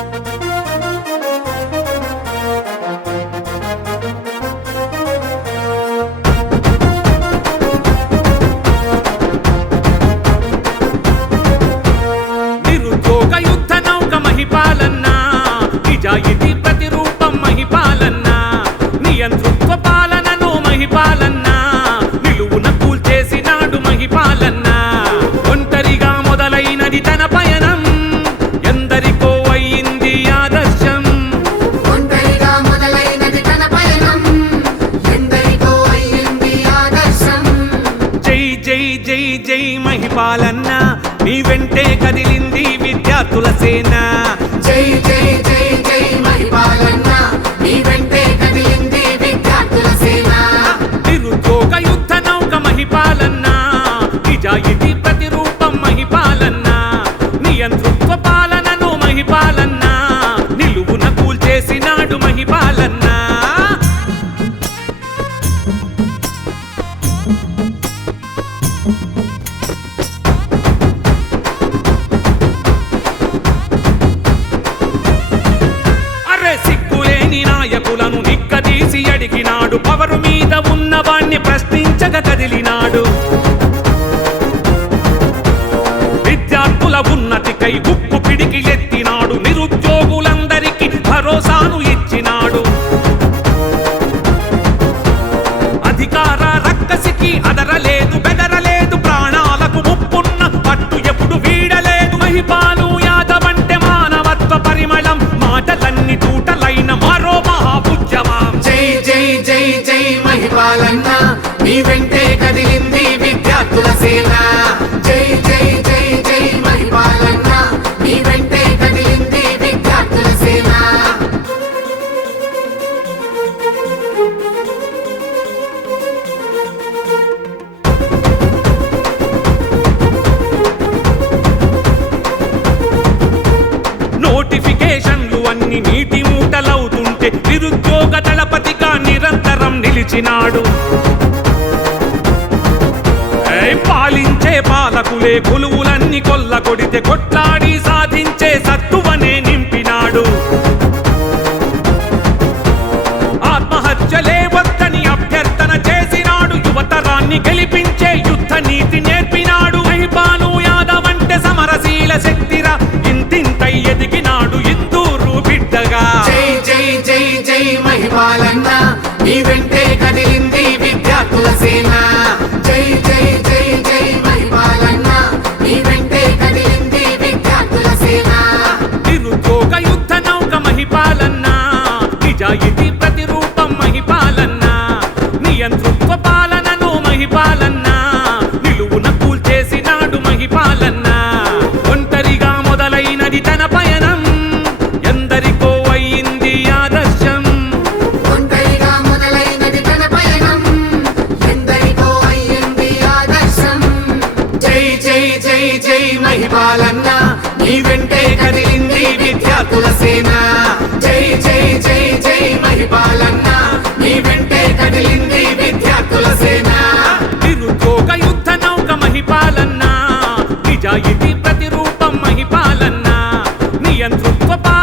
నిరుద్యోగ జై మహిపాలన్న నీ వెంటే కదిలింది విద్యార్థుల సేన. జై జై జై జై మహిపాలన్న సిగ్గులేని నాయకులను నిక్కదీసి అడిగినాడు. పవరు మీద ఉన్నవాణ్ణి ప్రశ్నించక కదిలినాడు. విద్యార్థుల ఉన్నతికై ఉప్పు పిడికిలెత్తినాడు నిరుద్యోగులందరికీ భరోసాను నీ వెంటే కదిలింది విద్యార్థుల సేన. జై జై జై జై మహిపాలన్న. నీ వెంటే కదిలింది విద్యార్థుల సేన. నోటిఫికేషన్లు అన్ని నీటి మూటలవుతుంటే నిరుద్యోగ దళపతిగా నిరంతరం నిలిచినాడు. పాలకులే కొలువులన్నీ కొల్ల కొడితే కొట్లాడి ఇది ప్రతిరూపం మహిపాలన్న. నియంతృత్వ పాలనను మహిపాలన్న. నిలువున కూల్చేసినాడు మహిపాలన్న. ఒంటరిగా మొదలైనది తన పయనం. ఎందరికో అయింది ఆదర్శం. జై జై జై జై మహిపాలన్న. నీ వెంటే కదిలింది విద్యార్థుల సేనా. ప్రతిరూపం మహిపాలన్న నియంతృత్వ పా